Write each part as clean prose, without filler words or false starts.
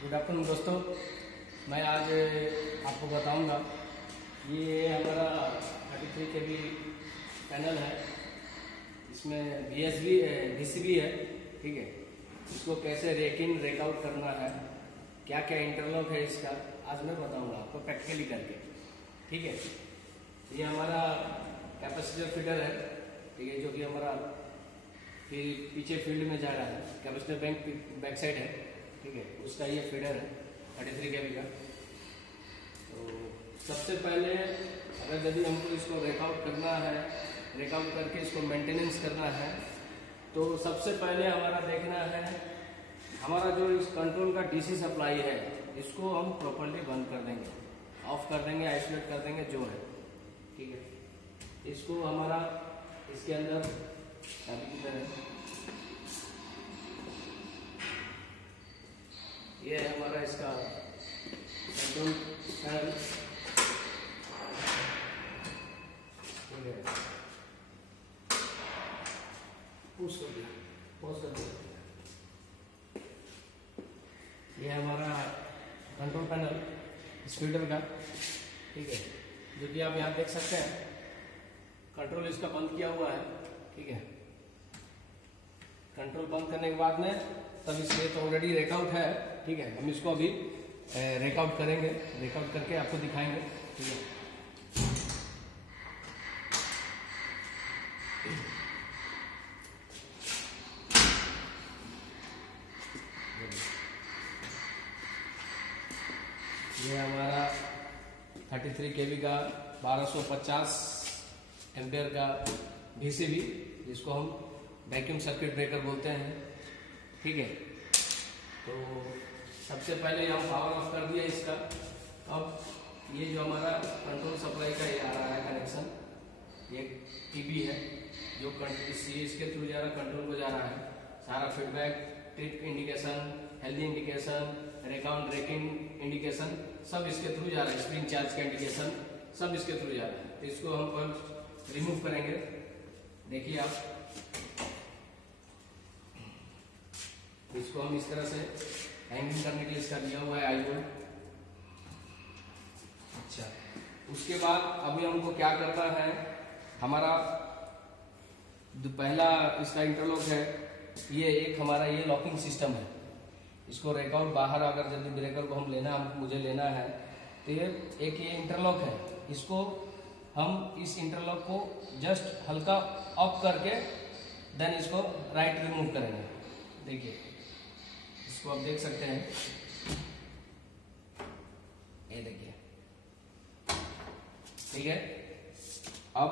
Good afternoon दोस्तों, मैं आज आपको बताऊंगा। ये हमारा 33 kV पैनल है। इसमें VCB है, ठीक है। इसको कैसे रेक इन रेक आउट करना है, क्या क्या इंटरलॉक है इसका, आज मैं बताऊंगा आपको प्रैक्टिकली करके, ठीक है। ये हमारा कैपेसिटर फीडर है, ठीक है, जो कि हमारा फिर पीछे फील्ड में जा रहा है। कैपेसिटर बैक साइड है, ठीक है, उसका ये फीडर है 33 kV का। तो सबसे पहले अगर यदि हमको इसको रेकआउट करना है, रेकआउट करके इसको मेंटेनेंस करना है, तो सबसे पहले हमारा देखना है हमारा जो इस कंट्रोल का DC सप्लाई है, इसको हम प्रॉपर्ली बंद कर देंगे, ऑफ कर देंगे, आइसोलेट कर देंगे जो है, ठीक है। इसको हमारा इसके अंदर ये है हमारा इसका कंट्रोल पैनल, ठीक है। पुश कर दिया, पॉज कर दिया। ये है हमारा कंट्रोल पैनल स्पीडर का, ठीक है, जो कि आप यहाँ देख सकते हैं। कंट्रोल इसका बंद किया हुआ है, ठीक है। कंट्रोल बंद करने के बाद में तब इसलिए तो ऑलरेडी रेकआउट है, ठीक है। हम इसको अभी रेकआउट करेंगे, रेकआउट करके आपको दिखाएंगे, ठीक है। ये हमारा 33 kV का 1250 एम्पियर का VCB, जिसको हम वैक्यूम सर्किट ब्रेकर बोलते हैं, ठीक है। तो सबसे पहले हम पावर ऑफ कर दिया इसका। अब ये जो हमारा कंट्रोल सप्लाई का ये आ रहा है कनेक्शन, ये TB है जो इसके थ्रू जा रहा है, कंट्रोल को जा रहा है। सारा feedback, trip indication, healthy indication, recount racking indication सब इसके थ्रू जा रहा है। स्प्रिंग चार्ज का इंडिकेशन सब इसके थ्रू जा रहा है। तो इसको हम फर्स्ट रिमूव करेंगे, देखिए आप। इसको हम इस तरह से हैंगिंग करने के लिए इसका दिया हुआ है आईहोल। अच्छा, उसके बाद अभी हमको क्या करना है, हमारा जो पहला इसका इंटरलॉक है, ये एक हमारा ये लॉकिंग सिस्टम है। इसको रेकआउट बाहर अगर जल्दी ब्रेकर को हम मुझे लेना है, तो ये एक ये इंटरलॉक है। इसको हम इस इंटरलॉक को जस्ट हल्का ऑफ करके देन इसको राइट रिमूव करेंगे। देखिए इसको आप देख सकते हैं, ये देखिए, ठीक है। अब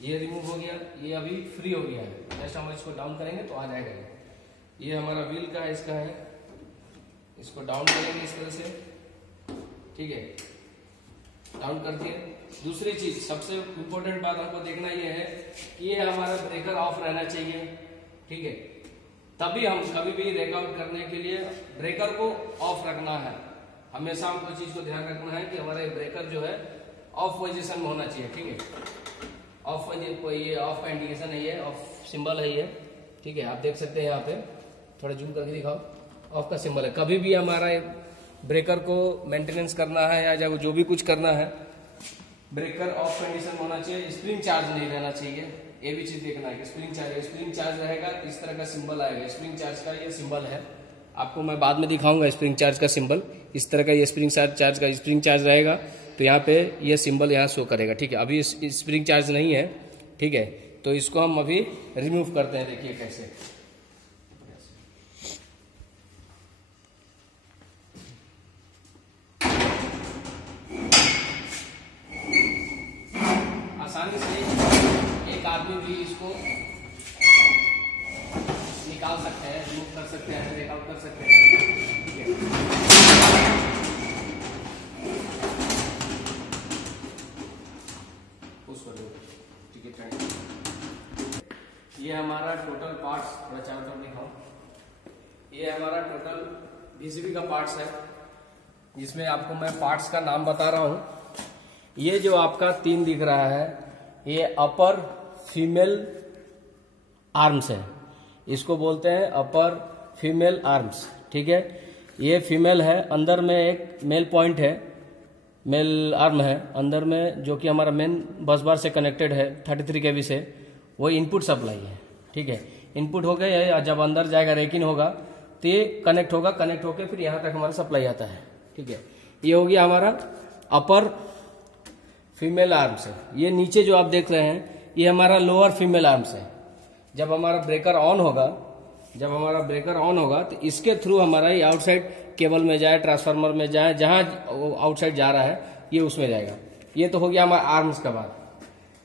ये रिमूव हो गया, ये अभी फ्री हो गया है। जस्ट हम इसको डाउन करेंगे तो आ जाएगा। ये हमारा व्हील का इसका है, इसको डाउन करेंगे इस तरह से, ठीक है। डाउन कर दिए। दूसरी चीज, सबसे इंपॉर्टेंट बात हमको देखना ये है कि ये हमारा ब्रेकर ऑफ रहना चाहिए, ठीक है। तभी हम कभी भी रेकआउट करने के लिए ब्रेकर को ऑफ रखना है। हमेशा हमको चीज को ध्यान रखना है कि हमारा ब्रेकर जो है ऑफ पोजीशन में होना चाहिए, ठीक है। ऑफ ये ऑफ का इंडिकेशन है, ये ऑफ सिंबल है ये, ठीक है। आप देख सकते हैं यहाँ पे, थोड़ा जूम करके दिखाओ, ऑफ का सिंबल है। कभी भी हमारा ब्रेकर को मेंटेनेंस करना है या जो भी कुछ करना है, ब्रेकर ऑफ कंडीशन में होना चाहिए। स्प्रिंग चार्ज नहीं रहना चाहिए, ये भी चीज देखना है कि स्प्रिंग चार्ज रहेगा तो इस तरह का सिंबल आएगा। स्प्रिंग चार्ज का ये सिंबल है, आपको मैं बाद में दिखाऊंगा। स्प्रिंग चार्ज का सिंबल इस तरह का, ये स्प्रिंग चार्ज रहेगा तो यहाँ पे ये सिंबल यहाँ शो करेगा, ठीक है। अभी स्प्रिंग चार्ज नहीं है, ठीक है। तो इसको हम अभी रिमूव करते हैं, देखिए कैसे। आसानी से एक आदमी भी इसको निकाल सकते हैं, रिमूव कर सकते हैं, रेकआउट कर सकते हैं, ठीक है। उसको ठीक है। ये हमारा टोटल पार्ट्स, थोड़ा चारों तरफ दिखाओ। ये हमारा टोटल VCB का पार्ट्स है, जिसमें आपको मैं पार्ट्स का नाम बता रहा हूँ। ये जो आपका 3 दिख रहा है, ये अपर फीमेल आर्म्स है, इसको बोलते हैं अपर फीमेल आर्म्स, ठीक है। ये फीमेल है, अंदर में एक मेल पॉइंट है, मेल आर्म है अंदर में, जो कि हमारा मेन बस बार से कनेक्टेड है 33 kV से, वो इनपुट सप्लाई है। ठीक है, इनपुट हो गया, जब अंदर जाएगा रेकिन होगा तो ये कनेक्ट होगा, कनेक्ट होकर फिर यहाँ तक हमारा सप्लाई आता है। ठीक है, ये हो गया हमारा अपर फीमेल आर्म से। ये नीचे जो आप देख रहे हैं ये हमारा लोअर फीमेल आर्म से। जब हमारा ब्रेकर ऑन होगा, तो इसके थ्रू हमारा ये आउटसाइड केबल में जाए, ट्रांसफार्मर में जाए, जहां आउटसाइड जा रहा है ये उसमें जाएगा। ये तो हो गया हमारा आर्म्स का बात।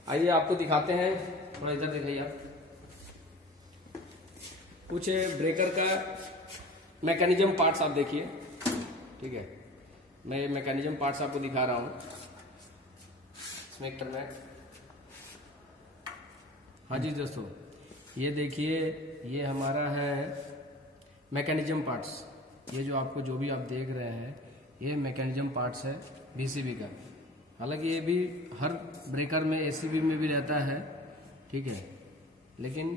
आइए आपको दिखाते हैं, थोड़ा इधर दिखाइए आप, कुछ ब्रेकर का मैकेनिज्म पार्ट्स आप देखिए। ठीक है, मैं मैकेनिज्म पार्ट्स आपको दिखा रहा हूं स्पेक्टर में। हाँ जी दोस्तों, ये देखिए, ये हमारा है मैकेनिज्म पार्ट्स। ये जो आपको जो भी आप देख रहे हैं ये मैकेनिज्म पार्ट्स है VCB का। हालांकि ये भी हर ब्रेकर में ACB में भी रहता है। ठीक है, लेकिन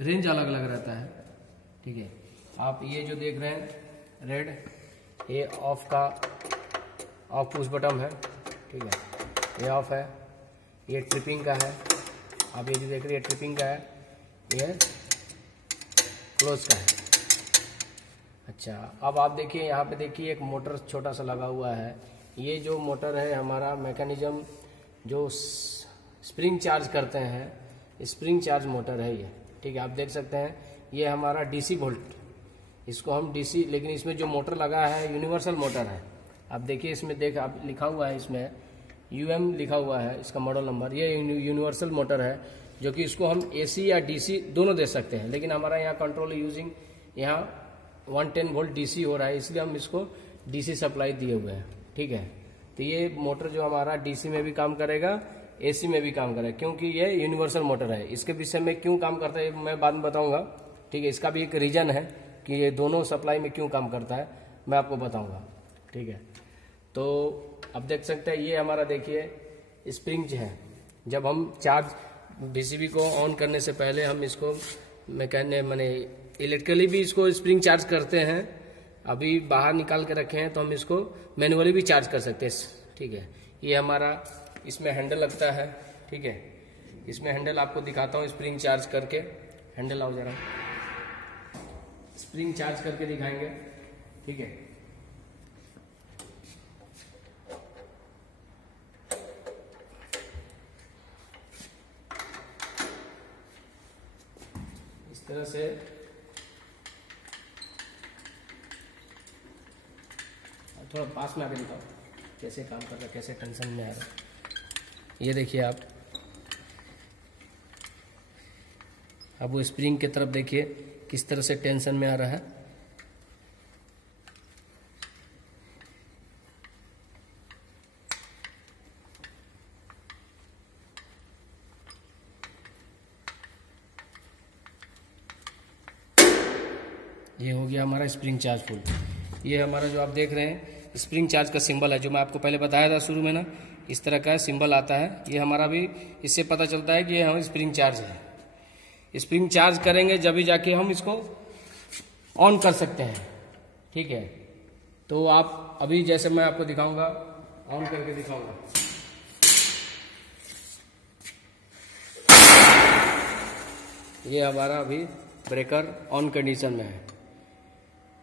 रेंज अलग अलग रहता है। ठीक है, आप ये जो देख रहे हैं रेड, ये ऑफ पुश बटन है। ठीक है, ये ऑफ है, ये ट्रिपिंग का है। आप ये जो देख रहे हैं ट्रिपिंग का है, ये क्लोज का है। अच्छा, अब आप देखिए यहाँ पे देखिए एक मोटर छोटा सा लगा हुआ है। ये जो मोटर है हमारा मैकेनिज्म जो स्प्रिंग चार्ज करते हैं, स्प्रिंग चार्ज मोटर है ये। ठीक है, आप देख सकते हैं ये हमारा DC वोल्ट, इसको हम DC, लेकिन इसमें जो मोटर लगा है यूनिवर्सल मोटर है। आप देखिए इसमें आप लिखा हुआ है, इसमें UM लिखा हुआ है इसका मॉडल नंबर। ये यूनिवर्सल मोटर है जो कि इसको हम AC या DC दोनों दे सकते हैं, लेकिन हमारा यहाँ कंट्रोल यूजिंग यहाँ 110 वोल्ट DC हो रहा है, इसलिए हम इसको DC सप्लाई दिए हुए हैं। ठीक है, तो ये मोटर जो हमारा DC में भी काम करेगा, AC में भी काम करेगा, क्योंकि ये यूनिवर्सल मोटर है। इसके विषय में क्यों काम करता है मैं बाद में बताऊंगा। ठीक है, इसका भी एक रीजन है कि ये दोनों सप्लाई में क्यों काम करता है, मैं आपको बताऊंगा। ठीक है, तो अब देख सकते हैं ये हमारा देखिए स्प्रिंग है। जब हम चार्ज VCB को ऑन करने से पहले हम इसको मैंने इलेक्ट्रिकली भी इसको स्प्रिंग चार्ज करते हैं। अभी बाहर निकाल के रखे हैं तो हम इसको मैनुअली भी चार्ज कर सकते हैं। ठीक है, ये हमारा इसमें हैंडल लगता है। ठीक है, इसमें हैंडल आपको दिखाता हूँ स्प्रिंग चार्ज करके। हैंडल आओ जरा, स्प्रिंग चार्ज करके दिखाएंगे। ठीक है, इस तरह से थोड़ा पास में आके दिखाओ कैसे काम कर रहा है, कैसे टेंशन में आ रहा है। ये देखिए आप, अब वो स्प्रिंग की तरफ देखिए किस तरह से टेंशन में आ रहा है। ये हो गया हमारा स्प्रिंग चार्ज फुल। ये हमारा जो आप देख रहे हैं स्प्रिंग चार्ज का सिंबल है, जो मैं आपको पहले बताया था शुरू में ना, इस तरह का सिंबल आता है। ये हमारा भी इससे पता चलता है कि ये हमारा स्प्रिंग चार्ज है। स्प्रिंग चार्ज करेंगे जब भी जाके हम इसको ऑन कर सकते हैं। ठीक है, तो आप अभी जैसे मैं आपको दिखाऊंगा, ऑन करके दिखाऊंगा। ये हमारा अभी ब्रेकर ऑन कंडीशन में है।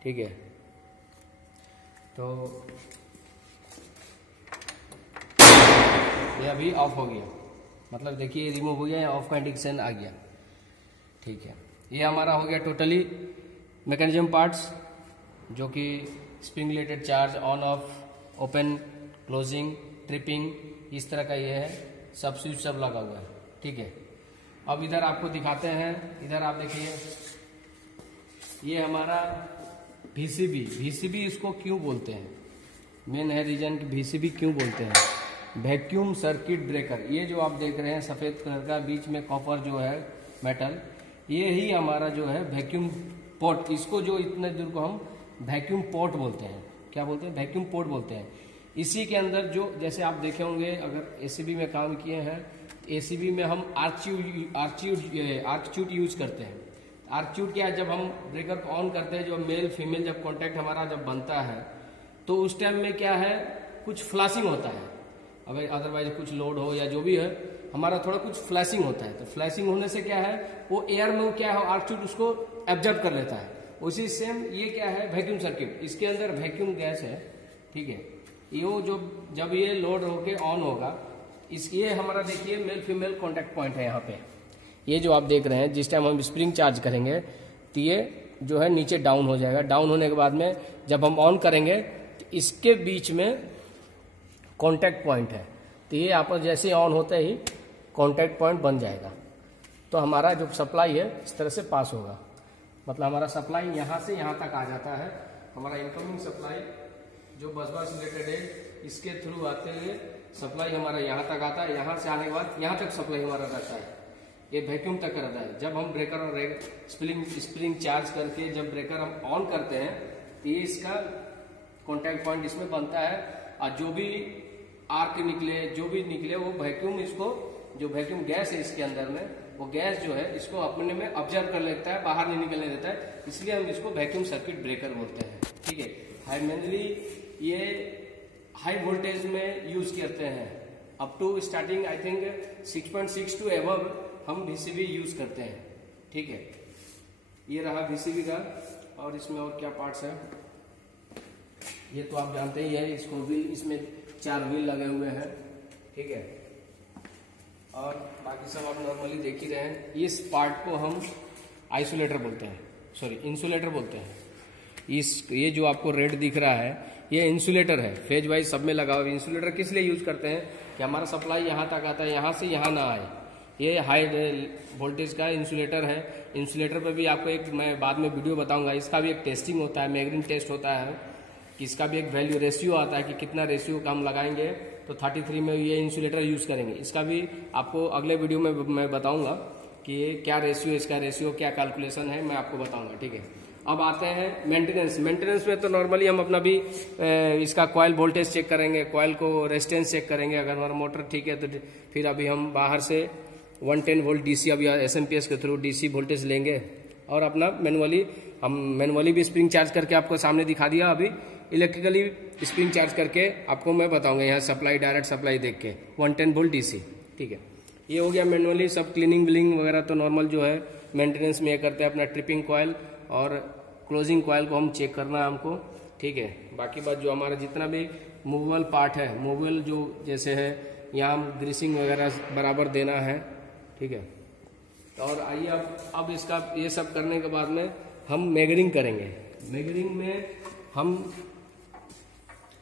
ठीक है, तो ये अभी ऑफ हो गया, मतलब देखिए रिमूव हो गया, ऑफ का इंडिकेशन आ गया। ठीक है, ये हमारा हो गया टोटली मैकेनिज्म पार्ट्स, जो कि spring related charge, on off, open, closing, tripping, इस तरह का ये है। सब स्विच सब लगा हुआ है। ठीक है, अब इधर आपको दिखाते हैं। इधर आप देखिए, ये हमारा VCB इसको क्यों बोलते हैं, मेन है रीजन कि VCB क्यों बोलते हैं, वैक्यूम सर्किट ब्रेकर। ये जो आप देख रहे हैं सफेद कलर का, बीच में कॉपर जो है मेटल, ये ही हमारा जो है वैक्यूम पोर्ट। इसको जो इतने दूर को हम वैक्यूम पोर्ट बोलते हैं। क्या बोलते हैं? वैक्यूम पोर्ट बोलते हैं। इसी के अंदर जो, जैसे आप देखे होंगे अगर ACB में काम किए हैं, ACB में हम आर्क ट्यूब यूज करते हैं। आर्क ट्यूब क्या है, जब हम ब्रेकर को ऑन करते हैं, जो मेल फीमेल जब कॉन्टैक्ट हमारा जब बनता है तो उस टाइम में क्या है, कुछ फ्लैशिंग होता है। अगर अदरवाइज कुछ लोड हो या जो भी है, हमारा थोड़ा कुछ फ्लैशिंग होता है। तो फ्लैशिंग होने से क्या है, वो एयर में क्या है, आर्क ट्यूब उसको एब्जॉर्ब कर लेता है। उसी सेम ये क्या है, वैक्यूम सर्किट, इसके अंदर वैक्यूम गैस है, ठीक है। ये जो जब ये लोड होके ऑन होगा, ये हमारा देखिए मेल फीमेल कॉन्टैक्ट पॉइंट है यहाँ पे। ये जो आप देख रहे हैं, जिस टाइम हम स्प्रिंग चार्ज करेंगे तो ये जो है नीचे डाउन हो जाएगा। डाउन होने के बाद में जब हम ऑन करेंगे तो इसके बीच में कॉन्टैक्ट पॉइंट है, तो ये आपस जैसे ऑन होते ही कॉन्टैक्ट पॉइंट बन जाएगा। तो हमारा जो सप्लाई है इस तरह से पास होगा, मतलब हमारा सप्लाई यहाँ से यहाँ तक आ जाता है। हमारा इनकमिंग सप्लाई जो बस बार से रिलेटेड है, इसके थ्रू आते हुए सप्लाई हमारा यहाँ तक आता है। यहाँ से आने के बाद यहाँ तक सप्लाई हमारा रहता है, ये वैक्यूम तक रहता है। जब हम ब्रेकर और स्प्रिंग चार्ज करके जब ब्रेकर हम ऑन करते हैं तो ये इसका कॉन्टैक्ट पॉइंट इसमें बनता है, और जो भी आर्क निकले, जो भी निकले, वो वैक्यूम इसको, जो वैक्यूम गैस है इसके अंदर में, वो गैस जो है इसको अपने में ऑब्जर्व कर लेता है, बाहर नहीं निकलने देता है। इसलिए हम इसको वैक्यूम सर्किट ब्रेकर बोलते हैं, ठीक है। हाई मेनली ये हाई वोल्टेज में यूज करते हैं, up to starting I think 6.6 to above हम VCB यूज करते हैं, ठीक है। ये रहा VCB का, और इसमें और क्या पार्ट्स है ये तो आप जानते ही है। इसको व्हील, इसमें 4 व्हील लगे हुए हैं, ठीक है। और बाकी सब आप नॉर्मली देख ही रहे हैं। इस पार्ट को हम आइसोलेटर बोलते हैं, सॉरी इंसुलेटर बोलते हैं। ये जो आपको रेड दिख रहा है, ये इंसुलेटर है, फेज वाइज सब में लगा हुआ। इंसुलेटर किस लिए यूज करते हैं कि हमारा सप्लाई यहाँ तक आता है, यहाँ से यहाँ ना आए। ये हाई वोल्टेज का इंसुलेटर है। इंसुलेटर पर भी आपको एक मैं बाद में वीडियो बताऊंगा, इसका भी एक टेस्टिंग होता है, मैग्रीन टेस्ट होता है, कि इसका भी एक वैल्यू रेशियो आता है कि कितना रेशियो का हम लगाएंगे तो 33 में ये इंसुलेटर यूज करेंगे। इसका भी आपको अगले वीडियो में मैं बताऊंगा कि ये क्या रेशियो, इसका रेशियो क्या कैलकुलेशन है, मैं आपको बताऊंगा, ठीक है। अब आते हैं मेंटेनेंस। मेंटेनेंस में तो नॉर्मली हम अपना भी इसका कॉइल वोल्टेज चेक करेंगे, कॉइल को रेजिस्टेंस चेक करेंगे। अगर हमारा मोटर ठीक है तो फिर अभी हम बाहर से 110 वोल्ट DC अभी SMPS के थ्रू DC वोल्टेज लेंगे, और अपना मैनुअली भी स्प्रिंग चार्ज करके आपको सामने दिखा दिया। अभी इलेक्ट्रिकली स्प्रिंग चार्ज करके आपको मैं बताऊंगा, यहाँ सप्लाई, डायरेक्ट सप्लाई देख के 110 वोल्ट DC, ठीक है। ये हो गया मैनुअली। सब क्लीनिंग बिलिंग वगैरह तो नॉर्मल जो है मेंटेनेंस में ये करते हैं। अपना ट्रिपिंग कॉइल और क्लोजिंग कॉइल को हम चेक करना है हमको, ठीक है। बाकी बात जो हमारा जितना भी मूवेबल पार्ट है, मूवेबल जो जैसे है, यहाँ हम ग्रीसिंग वगैरह बराबर देना है, ठीक है। और आइए अब इसका ये सब करने के बाद में हम मेजरिंग करेंगे। मेजरिंग में हम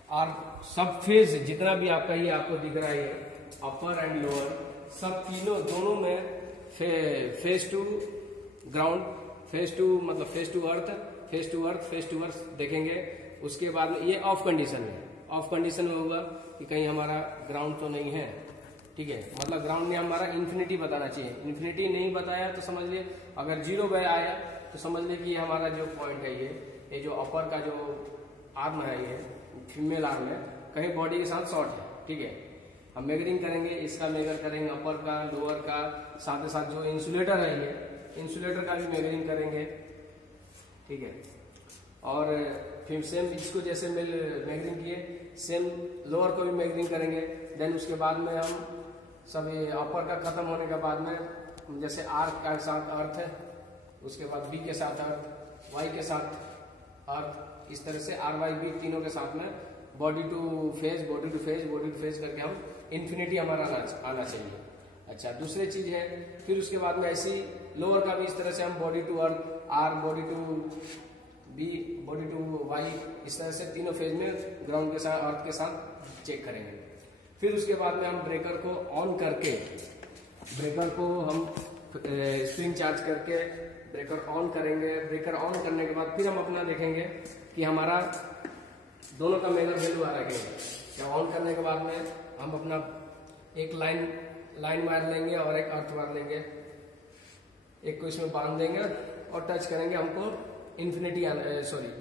और सब फेज जितना भी आपका ये आपको दिख रहा है, अपर एंड लोअर, सब तीनों दोनों में phase to ground, phase to मतलब phase to earth, phase to earth, phase to earth देखेंगे। उसके बाद में ये ऑफ कंडीशन है, ऑफ कंडीशन में होगा कि कहीं हमारा ग्राउंड तो नहीं है, ठीक है। मतलब ग्राउंड ने हमारा इन्फिनिटी बताना चाहिए। इन्फिनिटी नहीं बताया तो समझ लिए, अगर 0 आया तो समझ लिए कि ये हमारा जो पॉइंट है, ये जो अपर का जो आर्म है, ये फीमेल आर्म है, कहीं बॉडी के साथ शॉर्ट है, ठीक है। हम मेजरिंग करेंगे, इसका मेजर करेंगे, अपर का, लोअर का, साथ ही साथ जो इंसुलेटर है, ये इंसुलेटर का भी मेजरिंग करेंगे, ठीक है। और फिर सेम इसको जैसे मेजरिंग किए, सेम लोअर को भी मेजरिंग करेंगे। देन उसके बाद में हम सब ये अपर का खत्म होने के बाद में जैसे आर के साथ अर्थ है, उसके बाद बी के साथ अर्थ, वाई के साथ अर्थ, इस तरह से आर वाई बी तीनों के साथ में body two phase, body two phase, body two phase करके हम इन्फिनिटी हमारा आना चाहिए। अच्छा, दूसरी चीज है, फिर उसके बाद में ऐसी लोअर का भी इस तरह से हम body to earth, R, body to B, body to Y, इस तरह से तीनों फेज में ग्राउंड के साथ, अर्थ के साथ चेक करेंगे। फिर उसके बाद में हम ब्रेकर को ऑन करके, ब्रेकर को हम स्प्रिंग चार्ज करके ब्रेकर ऑन करेंगे। ब्रेकर ऑन करने के बाद फिर हम अपना देखेंगे कि हमारा दोनों का मेजर वैल्यू आ रखेगा। या ऑन करने के बाद में हम अपना एक लाइन मार लेंगे और एक अर्थ मार लेंगे, एक को इसमें बांध देंगे और टच करेंगे। हमको इन्फिनिटी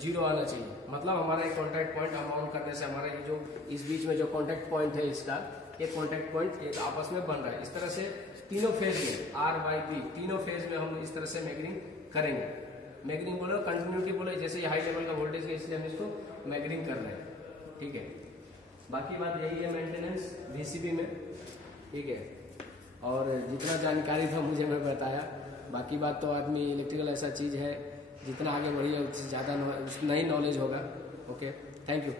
जीरो आना चाहिए। मतलब हमारा एक कॉन्टैक्ट पॉइंट हम ऑन करने से हमारा ये जो इस बीच में जो कॉन्टैक्ट पॉइंट है इसका, ये कॉन्टैक्ट पॉइंट एक आपस में बन रहा है। इस तरह से तीनों फेज में आर वाई बी तीनों फेज में हम इस तरह से मेजरिंग करेंगे। मैगरिंग बोलो, कंटिन्यूटी बोलो, जैसे ये हाई लेवल का वोल्टेज है इसलिए हम इसको मैगरिंग कर रहे हैं, ठीक है। बाकी बात यही है मेंटेनेंस VCB में, ठीक है। और जितना जानकारी था मुझे मैं बताया, बाकी बात तो आदमी इलेक्ट्रिकल ऐसा चीज़ है जितना आगे बढ़िए उससे ज़्यादा नई नॉलेज होगा। Okay, thank you.